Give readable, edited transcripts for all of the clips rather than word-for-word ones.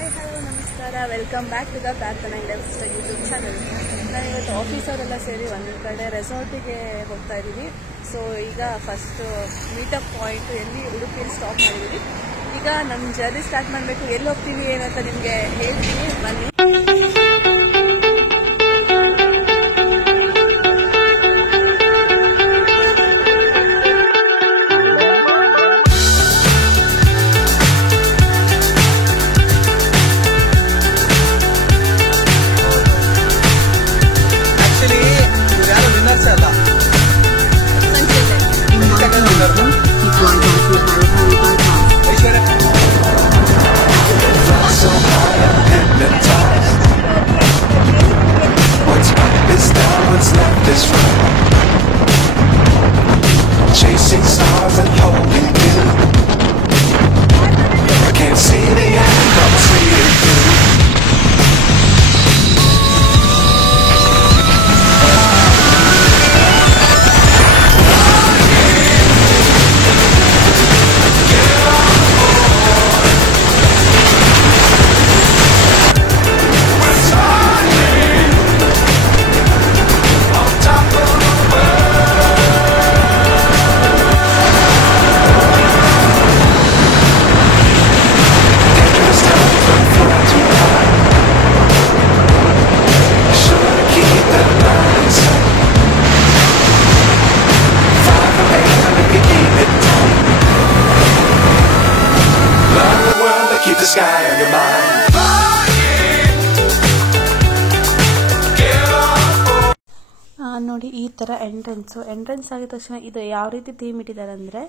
Hi hello ನಮಸ್ಕಾರ, welcome back to the ಪ್ರಾರ್ಥನಾ life YouTube channel. ನಾನಿವತ್ತು ಆಫೀಸವರೆಲ್ಲ ಸೇರಿ ಒಂದು ಕಡೆ ರೆಸಾರ್ಟಿಗೆ ಹೋಗ್ತಾ ಇದ್ದೀವಿ. ಸೊ ಈಗ ಫಸ್ಟ್ ಮೀಟಪ್ ಪಾಯಿಂಟ್ ಎಲ್ಲಿ ಉಡುಪಿಯಲ್ಲಿ ಸ್ಟಾಪ್ ಮಾಡಿದ್ದೀವಿ. ಈಗ ನಮ್ಮ ಜರ್ನಿ ಸ್ಟಾರ್ಟ್ ಮಾಡಬೇಕು. ಎಲ್ಲಿ ಹೋಗ್ತೀವಿ ಏನಂತ ನಿಮಗೆ ಹೇಳ್ತೀನಿ, ಬನ್ನಿ. Chasing stars and holding you. I can't see the end, I'm seeing through. ನೋಡಿ, ಈ ಥರ ಎಂಟ್ರೆನ್ಸ್ ಆಗಿದ ತಕ್ಷಣ ಇದು ಯಾವ ರೀತಿ ಥೀಮ್ ಇಟ್ಟಿದ್ದಾರೆ ಅಂದರೆ,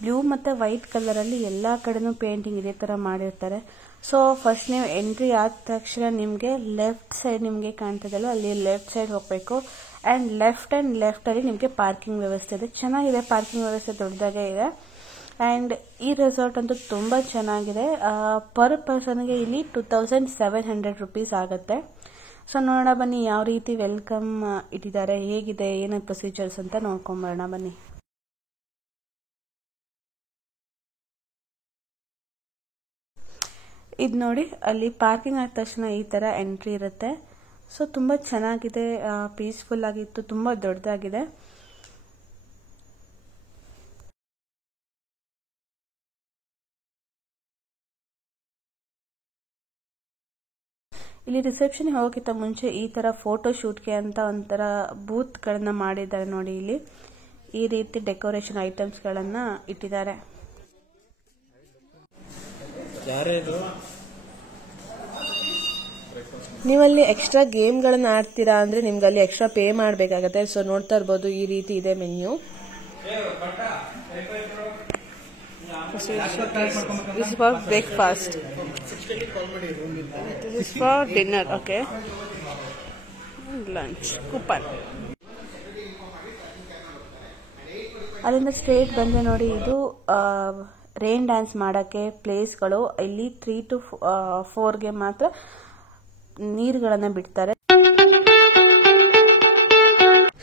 ಬ್ಲೂ ಮತ್ತು ವೈಟ್ ಕಲರಲ್ಲಿ ಎಲ್ಲ ಕಡೆನೂ ಪೇಂಟಿಂಗ್ ಇದೇ ಥರ ಮಾಡಿರ್ತಾರೆ. ಸೊ ಫಸ್ಟ್ ನೀವು ಎಂಟ್ರಿ ಆದ ತಕ್ಷಣ ನಿಮಗೆ ಲೆಫ್ಟ್ ಸೈಡ್ ನಿಮಗೆ ಕಾಣ್ತದಲ್ಲ, ಅಲ್ಲಿ ಲೆಫ್ಟ್ ಸೈಡ್ ಹೋಗಬೇಕು. ಆ್ಯಂಡ್ ಲೆಫ್ಟಲ್ಲಿ ನಿಮಗೆ ಪಾರ್ಕಿಂಗ್ ವ್ಯವಸ್ಥೆ ಇದೆ. ಚೆನ್ನಾಗಿದೆ, ಪಾರ್ಕಿಂಗ್ ವ್ಯವಸ್ಥೆ ದೊಡ್ಡದಾಗೆ ಇದೆ. ಆ್ಯಂಡ್ ಈ ರೆಸಾರ್ಟ್ ಅಂತೂ ತುಂಬ ಚೆನ್ನಾಗಿದೆ. ಪರ್ ಪರ್ಸನ್ಗೆ ಇಲ್ಲಿ 2700 rupees ಆಗುತ್ತೆ. ಸೊ ನೋಡೋಣ ಬನ್ನಿ ಯಾವ ರೀತಿ ವೆಲ್ಕಮ್ ಇಟ್ಟಿದ್ದಾರೆ, ಹೇಗಿದೆ, ಏನ ಪ್ರೊಸೀಜರ್ಸ್ ಅಂತ ನೋಡ್ಕೊಂಬರೋಣ ಬನ್ನಿ. ಇದು ನೋಡಿ, ಅಲ್ಲಿ ಪಾರ್ಕಿಂಗ್ ಆದ ತಕ್ಷಣ ಈ ಥರ ಎಂಟ್ರಿ ಇರುತ್ತೆ. ಸೊ ತುಂಬ ಚೆನ್ನಾಗಿದೆ, ಪೀಸ್ಫುಲ್ ಆಗಿತ್ತು, ತುಂಬ ದೊಡ್ಡದಾಗಿದೆ. ಇಲ್ಲಿ ರಿಸೆಪ್ಷನ್ ಹೋಗೋಕ್ಕಿಂತ ಮುಂಚೆ ಈ ಥರ ಫೋಟೋ ಶೂಟ್ಗೆ ಅಂತ ಒಂಥರ ಬೂತ್ಗಳನ್ನ ಮಾಡಿದ್ದಾರೆ ನೋಡಿ. ಇಲ್ಲಿ ಈ ರೀತಿ ಡೆಕೋರೇಷನ್ ಐಟಮ್ಸ್ಗಳನ್ನು ಇಟ್ಟಿದ್ದಾರೆ. ನೀವಲ್ಲಿ ಎಕ್ಸ್ಟ್ರಾ ಗೇಮ್ಗಳನ್ನ ಆಡ್ತೀರಾ ಅಂದರೆ ನಿಮ್ಗೆ ಅಲ್ಲಿ ಎಕ್ಸ್ಟ್ರಾ ಪೇ ಮಾಡಬೇಕಾಗತ್ತೆ. ಸೊ ನೋಡ್ತಾ ಇರ್ಬೋದು, ಈ ರೀತಿ ಇದೆ menu. This is for breakfast. This is for dinner. Okay. Lunch. Coupon. ಅಲ್ಲಿಂದ ಸ್ಟ್ರೇಟ್ ಬಂದರೆ ನೋಡಿ, ಇದು ರೈನ್ ಡ್ಯಾನ್ಸ್ ಮಾಡೋಕ್ಕೆ ಪ್ಲೇಸ್ಗಳು. ಇಲ್ಲಿ 3 to 4ಗೆ ಮಾತ್ರ ನೀರುಗಳನ್ನು ಬಿಡ್ತಾರೆ.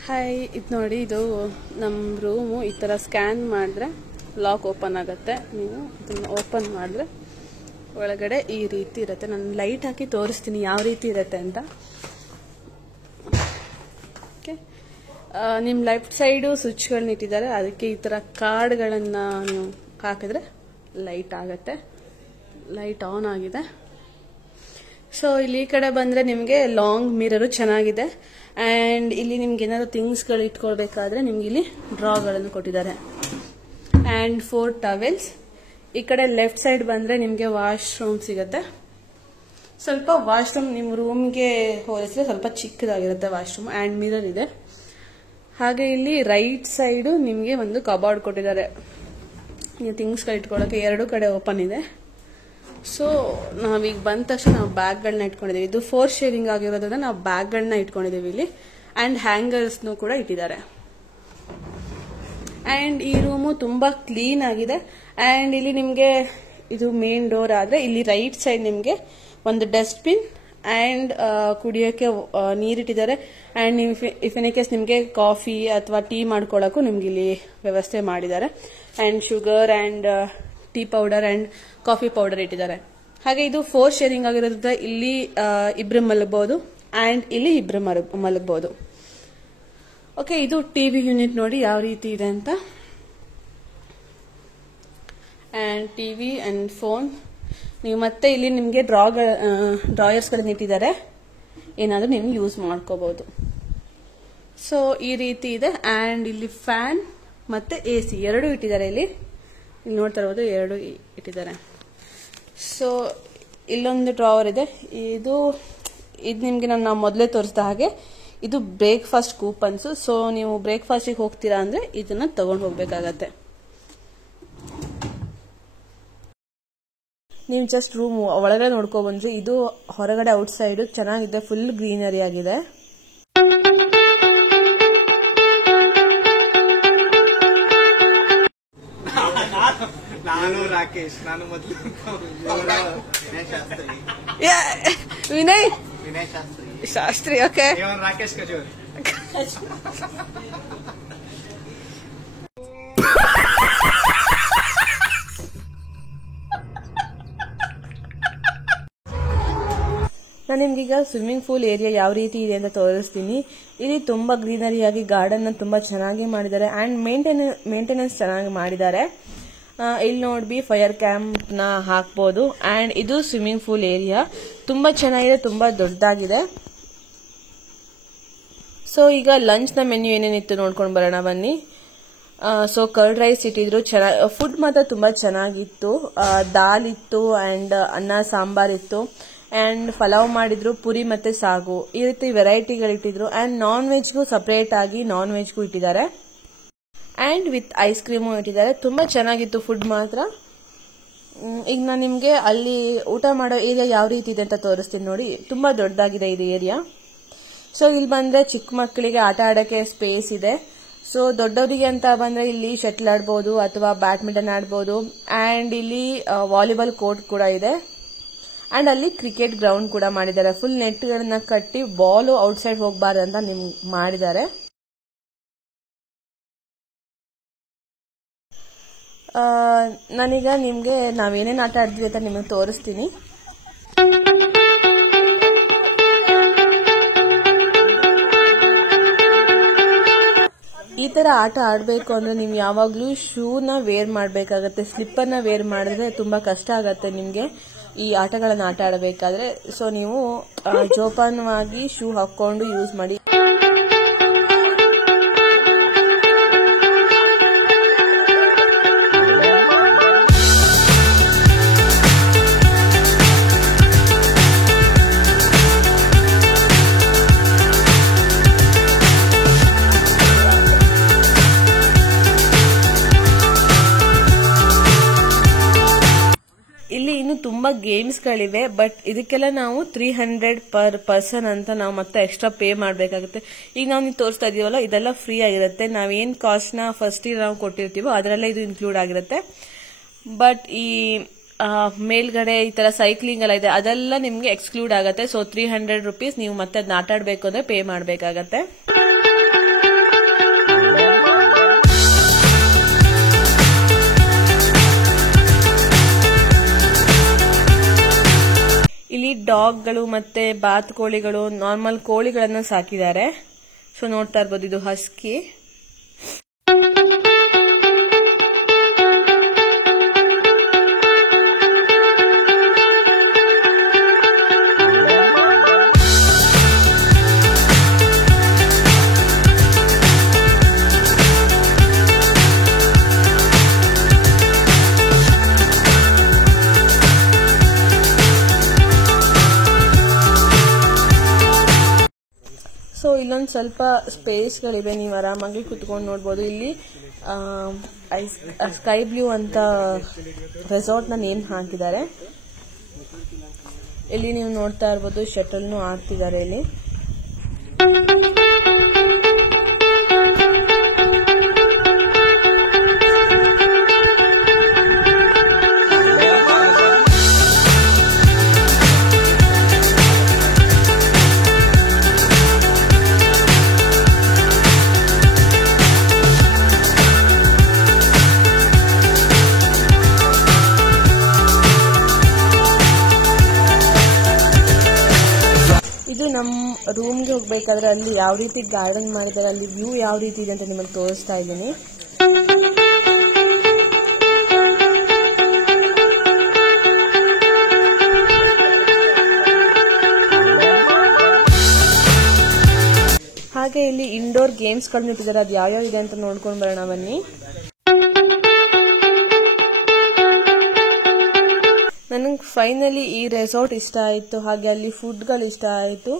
ಹಾಯ್, ಇದು ನೋಡಿ, ಇದು ನಮ್ಮ ರೂಮು. ಈ ಥರ ಸ್ಕ್ಯಾನ್ ಮಾಡಿದ್ರೆ ಲಾಕ್ ಓಪನ್ ಆಗುತ್ತೆ. ನೀವು ಇದನ್ನು ಓಪನ್ ಮಾಡಿದ್ರೆ ಒಳಗಡೆ ಈ ರೀತಿ ಇರುತ್ತೆ. ನಾನು ಲೈಟ್ ಹಾಕಿ ತೋರಿಸ್ತೀನಿ ಯಾವ ರೀತಿ ಇರುತ್ತೆ ಅಂತ. ಓಕೆ, ನಿಮ್ಮ ಲೆಫ್ಟ್ ಸೈಡು ಸ್ವಿಚ್ಗಳನ್ನ ಇಟ್ಟಿದ್ದಾರೆ. ಅದಕ್ಕೆ ಈ ಥರ ಕಾರ್ಡ್ಗಳನ್ನು ನೀವು ಹಾಕಿದ್ರೆ ಲೈಟ್ ಆಗುತ್ತೆ. ಲೈಟ್ ಆನ್ ಆಗಿದೆ. ಸೊ ಇಲ್ಲಿ ಈ ಕಡೆ ಬಂದರೆ ನಿಮಗೆ ಲಾಂಗ್ ಮಿರರು ಚೆನ್ನಾಗಿದೆ. ಆ್ಯಂಡ್ ಇಲ್ಲಿ ನಿಮ್ಗೆ ಏನಾದ್ರು ಥಿಂಗ್ಸ್ಗಳು ಇಟ್ಕೊಳ್ಬೇಕಾದ್ರೆ ನಿಮ್ಗೆ ಇಲ್ಲಿ ಡ್ರಾಗಳನ್ನು ಕೊಟ್ಟಿದ್ದಾರೆ. And 4 towels. ಈ ಕಡೆ ಲೆಫ್ಟ್ ಸೈಡ್ ಬಂದರೆ ನಿಮಗೆ ವಾಶ್ರೂಮ್ ಸಿಗುತ್ತೆ. ಸ್ವಲ್ಪ ವಾಶ್ರೂಮ್ ನಿಮ್ಮ ರೂಮ್ಗೆ ಹೋಲಿಸಿದ್ರೆ ಸ್ವಲ್ಪ ಚಿಕ್ಕದಾಗಿರುತ್ತೆ ವಾಶ್ರೂಮ್. ಆ್ಯಂಡ್ ಮಿರರ್ ಇದೆ. ಹಾಗೆ ಇಲ್ಲಿ ರೈಟ್ ಸೈಡು ನಿಮಗೆ ಒಂದು ಕಬಾರ್ಡ್ ಕೊಟ್ಟಿದ್ದಾರೆ. ನೀವು ಥಿಂಗ್ಸ್ಗಳು ಇಟ್ಕೊಳ್ಳೋಕೆ 2 ಕಡೆ ಓಪನ್ ಇದೆ. ಸೊ ನಾವೀಗ ಬಂದ ತಕ್ಷಣ ನಾವು ಬ್ಯಾಗ್ಗಳನ್ನ ಇಟ್ಕೊಂಡಿದ್ದೀವಿ. ಇದು 4 ಶೇರಿಂಗ್ ಆಗಿರೋದ್ರಿಂದ ನಾವು ಬ್ಯಾಗ್ಗಳನ್ನ ಇಟ್ಕೊಂಡಿದ್ದೀವಿ ಇಲ್ಲಿ. ಆ್ಯಂಡ್ ಹ್ಯಾಂಗರ್ಸ್ನು ಕೂಡ ಇಟ್ಟಿದ್ದಾರೆ. ಆ್ಯಂಡ್ ಈ ರೂಮು ತುಂಬ ಕ್ಲೀನ್ ಆಗಿದೆ. ಆ್ಯಂಡ್ ಇಲ್ಲಿ ನಿಮಗೆ ಇದು ಮೇನ್ ಡೋರ್ ಆದರೆ ಇಲ್ಲಿ ರೈಟ್ ಸೈಡ್ ನಿಮಗೆ ಒಂದು ಡಸ್ಟ್ಬಿನ್ ಆ್ಯಂಡ್ ಕುಡಿಯೋಕ್ಕೆ ನೀರಿಟ್ಟಿದ್ದಾರೆ. ಆ್ಯಂಡ್ ಇಫ್ ಎನಿ ಕೇಸ್ ನಿಮಗೆ ಕಾಫಿ ಅಥವಾ ಟೀ ಮಾಡ್ಕೊಳ್ಳೋಕ್ಕೂ ನಿಮ್ಗೆ ಇಲ್ಲಿ ವ್ಯವಸ್ಥೆ ಮಾಡಿದ್ದಾರೆ. And sugar and tea powder and coffee powder ಇಟ್ಟಿದ್ದಾರೆ. ಹಾಗೆ ಇದು 4 ಶೇರಿಂಗ್ ಆಗಿರೋದ್ರಿಂದ ಇಲ್ಲಿ ಇಬ್ರು ಮಲಗಬಹುದು ಅಂಡ್ ಇಲ್ಲಿ ಇಬ್ರು ಮಲಗಬಹುದು. ಓಕೆ, ಇದು ಟಿವಿ ಯೂನಿಟ್ ನೋಡಿ ಯಾವ ರೀತಿ ಇದೆ ಅಂತ. And TV and phone. ನೀವು ಮತ್ತೆ ಇಲ್ಲಿ ನಿಮಗೆ ಡ್ರಾಯರ್ಸ್ಗಳನ್ನ ಇಟ್ಟಿದ್ದಾರೆ, ಏನಾದರೂ ನೀವು ಯೂಸ್ ಮಾಡ್ಕೋಬಹುದು. ಸೊ ಈ ರೀತಿ ಇದೆ. ಅಂಡ್ ಇಲ್ಲಿ ಫ್ಯಾನ್ ಮತ್ತೆ AC ಎರಡು ಇಟ್ಟಿದ್ದಾರೆ. ಇಲ್ಲಿ ನೋಡ್ತಾ ಇರ್ಬೋದು, ಎರಡು ಇಟ್ಟಿದ್ದಾರೆ. ಸೊ ಇಲ್ಲೊಂದು ಡ್ರಾವರ್ ಇದೆ. ಇದು ನಿಮಗೆ ನಾನು ಮೊದಲೇ ತೋರಿಸಿದ ಹಾಗೆ ಇದು ಬ್ರೇಕ್ಫಾಸ್ಟ್ ಕೂಪನ್ಸ್. ಸೊ ನೀವು ಬ್ರೇಕ್ಫಾಸ್ಟಿಗೆ ಹೋಗ್ತೀರಾ ಅಂದ್ರೆ ಇದನ್ನ ತಗೊಂಡು ಹೋಗ್ಬೇಕಾಗತ್ತೆ. ನೀವು ಜಸ್ಟ್ ರೂಮ್ ಒಳಗಡೆ ನೋಡ್ಕೊ ಬಂದ್ರಿ. ಇದು ಹೊರಗಡೆ ಔಟ್ ಸೈಡ್ ಚೆನ್ನಾಗಿದೆ, ಫುಲ್ ಗ್ರೀನರಿ ಆಗಿದೆ. ನಾನು ರಾಕೇಶ್, ನಾನು ಮೊದಲು ವಿನಯ್ ವಿನಯ್ ಶಾಸ್ತ್ರಿ. ಶಾಸ್ತ್ರಿ. ಓಕೆ, ರಾಕೇಶ್ ಕಜೂರ್. ನಾನು ನಿಮ್ಗೀಗ ಸ್ವಿಮ್ಮಿಂಗ್ ಪೂಲ್ ಏರಿಯಾ ಯಾವ ರೀತಿ ಇದೆ ಅಂತ ತೋರಿಸ್ತೀನಿ. ಇಲ್ಲಿ ತುಂಬಾ ಗ್ರೀನರಿ ಆಗಿ ಗಾರ್ಡನ್ ತುಂಬಾ ಚೆನ್ನಾಗಿ ಮಾಡಿದ್ದಾರೆ ಅಂಡ್ ಮೇಂಟೆನೆನ್ಸ್ ಚೆನ್ನಾಗಿ ಮಾಡಿದ್ದಾರೆ. ಇಲ್ಲಿ ನೋಡಿ ಫೈರ್ ಕ್ಯಾಂಪ್ ನ ಹಾಕ್ಬೋದು. ಅಂಡ್ ಇದು ಸ್ವಿಮ್ಮಿಂಗ್ ಪೂಲ್ ಏರಿಯಾ ತುಂಬಾ ಚೆನ್ನಾಗಿದೆ, ತುಂಬಾ ದೊಡ್ಡದಾಗಿದೆ. ಸೊ ಈಗ ಲಂಚ್ ನ ಮೆನ್ಯೂ ಏನೇನಿತ್ತು ನೋಡ್ಕೊಂಡು ಬರೋಣ ಬನ್ನಿ. ಸೊ ಕರ್ಡ್ ರೈಸ್ ಇಟ್ಟಿದ್ರು, ಫುಡ್ ಮಾತ್ರ ತುಂಬಾ ಚೆನ್ನಾಗಿತ್ತು. ದಾಲ್ ಇತ್ತು ಅಂಡ್ ಅನ್ನ ಸಾಂಬಾರ್ ಇತ್ತು ಅಂಡ್ ಪಲಾವ್ ಮಾಡಿದ್ರು, ಪುರಿ ಮತ್ತೆ ಸಾಗು, ಈ ರೀತಿ ವೆರೈಟಿಗಳಿಟ್ಟಿದ್ರು. ಅಂಡ್ ನಾನ್ ವೆಜ್ಗೂ ಸಪರೇಟ್ ಆಗಿ ನಾನ್ ವೆಜ್ಗೂ ಇಟ್ಟಿದ್ದಾರೆ ಅಂಡ್ ವಿತ್ ಐಸ್ ಕ್ರೀಮು ಇಟ್ಟಿದ್ದಾರೆ. ತುಂಬಾ ಚೆನ್ನಾಗಿತ್ತು ಫುಡ್ ಮಾತ್ರ. ಈಗ ನಾನು ನಿಮ್ಗೆ ಅಲ್ಲಿ ಊಟ ಮಾಡೋ ಏರಿಯಾ ಯಾವ ರೀತಿ ಇದೆ ಅಂತ ತೋರಿಸ್ತೀನಿ ನೋಡಿ. ತುಂಬಾ ದೊಡ್ಡದಾಗಿದೆ ಇದು ಏರಿಯಾ. ಸೊ ಇಲ್ಲಿ ಬಂದ್ರೆ ಚಿಕ್ಕ ಮಕ್ಕಳಿಗೆ ಆಟ ಆಡಕ್ಕೆ ಸ್ಪೇಸ್ ಇದೆ. ಸೊ ದೊಡ್ಡವರಿಗೆ ಅಂತ ಬಂದ್ರೆ ಇಲ್ಲಿ ಶಟಲ್ ಆಡ್ಬೋದು ಅಥವಾ ಬ್ಯಾಡ್ಮಿಂಟನ್ ಆಡ್ಬೋದು. ಅಂಡ್ ಇಲ್ಲಿ ವಾಲಿಬಾಲ್ ಕೋರ್ಟ್ ಕೂಡ ಇದೆ. ಅಂಡ್ ಅಲ್ಲಿ ಕ್ರಿಕೆಟ್ ಗ್ರೌಂಡ್ ಕೂಡ ಮಾಡಿದ್ದಾರೆ. ಫುಲ್ ನೆಟ್ ಗಳನ್ನ ಕಟ್ಟಿ ಬಾಲ್ ಔಟ್ ಸೈಡ್ ಹೋಗಬಾರ್ದು ಅಂತ ಮಾಡಿದ್ದಾರೆ. ನಾನೀಗ ನಿಮ್ಗೆ ನಾವೇನೇನು ಆಟ ಆಡಿದ್ವಿ ಅಂತ ನಿಮಗೆ ತೋರಿಸ್ತೀನಿ. ಈ ತರ ಆಟ ಆಡಬೇಕು ಅಂದ್ರೆ ನೀವು ಯಾವಾಗ್ಲೂ ಶೂನ ವೇರ್ ಮಾಡಬೇಕಾಗತ್ತೆ. ಸ್ಲಿಪ್ಪರ್ನ ವೇರ್ ಮಾಡಿದ್ರೆ ತುಂಬಾ ಕಷ್ಟ ಆಗತ್ತೆ ನಿಮ್ಗೆ ಈ ಆಟಗಳನ್ನ ಆಟ ಆಡಬೇಕಾದ್ರೆ. ಸೊ ನೀವು ಜೋಪಾನವಾಗಿ ಶೂ ಹಾಕೊಂಡು ಯೂಸ್ ಮಾಡಿ. ಇಲ್ಲಿ ಇನ್ನು ತುಂಬಾ ಗೇಮ್ಸ್ ಗಳಿವೆ, ಬಟ್ ಇದಕ್ಕೆಲ್ಲ ನಾವು 300 ಪರ್ ಪರ್ಸನ್ ಅಂತ ನಾವು ಮತ್ತೆ ಎಕ್ಸ್ಟ್ರಾ ಪೇ ಮಾಡಬೇಕಾಗುತ್ತೆ. ಈಗ ನಾವು ನೀವು ತೋರಿಸ್ತಾ ಇದೀವಲ್ಲ, ಇದೆಲ್ಲ ಫ್ರೀ ಆಗಿರುತ್ತೆ. ನಾವೇನ್ ಕಾಸ್ಟ್ ನ ಫಸ್ಟ್ ನಾವು ಕೊಟ್ಟಿರ್ತೀವೋ ಅದರಲ್ಲೇ ಇದು ಇನ್ಕ್ಲೂಡ್ ಆಗಿರುತ್ತೆ. ಬಟ್ ಈ ಮೇಲ್ಗಡೆ ಈ ತರ ಸೈಕ್ಲಿಂಗ್ ಎಲ್ಲ ಇದೆ, ಅದೆಲ್ಲ ನಿಮ್ಗೆ ಎಕ್ಸ್ಕ್ಲೂಡ್ ಆಗುತ್ತೆ. ಸೊ 300 ರೂಪೀಸ್ ನೀವು ಮತ್ತೆ ಅದನ್ನ ಆಟ ಆಡ್ಬೇಕು ಅಂದ್ರೆ ಪೇ ಮಾಡಬೇಕಾಗತ್ತೆ. ಇಲ್ಲಿ ಡಾಗ್ಗಳು ಮತ್ತೆ ಬಾತುಕೋಳಿಗಳು, ನಾರ್ಮಲ್ ಕೋಳಿಗಳನ್ನ ಸಾಕಿದ್ದಾರೆ. ಸೊ ನೋಡ್ತಾ ಇರ್ಬೋದು, ಇದು ಹಸ್ಕಿ. ಸೊ ಇಲ್ಲೊಂದು ಸ್ವಲ್ಪ ಸ್ಪೇಸ್ಗಳಿವೆ, ನೀವು ಆರಾಮಾಗಿ ಕುತ್ಕೊಂಡು ನೋಡ್ಬೋದು. ಇಲ್ಲಿ ಸ್ಕೈ ಬ್ಲೂ ಅಂತ ರೆಸಾರ್ಟ್ ನ ನೇಮ್ ಹಾಕಿದ್ದಾರೆ. ಇಲ್ಲಿ ನೀವು ನೋಡ್ತಾ ಇರ್ಬೋದು, ಶಟಲ್ನು ಆಡ್ತಿದ್ದಾರೆ ಇಲ್ಲಿ. ಇದು ನಮ್ಮ ರೂಮ್ಗೆ ಹೋಗ್ಬೇಕಾದ್ರೆ ಅಲ್ಲಿ ಯಾವ ರೀತಿ ಗಾರ್ಡನ್ ಮಾಡಿದಾರೆ, ಅಲ್ಲಿ ವ್ಯೂ ಯಾವ ರೀತಿ ಇದೆ ಅಂತ ನಿಮಗೆ ತೋರಿಸ್ತಾ ಇದ್ದೀನಿ. ಹಾಗೆ ಇಲ್ಲಿ ಇಂಡೋರ್ ಗೇಮ್ಸ್ ಗಳನ್ನ ಇಟ್ಟಿದ್ದಾರೆ, ಅದು ಯಾವ್ಯಾವ ಇದೆ ಅಂತ ನೋಡ್ಕೊಂಡು ಬರೋಣ ಬನ್ನಿ. ನನಗೆ ಫೈನಲಿ ಈ ರೆಸಾರ್ಟ್ ಇಷ್ಟ ಆಯಿತು, ಹಾಗೆ ಅಲ್ಲಿ ಫುಡ್ಗಳು ಇಷ್ಟ ಆಯಿತು.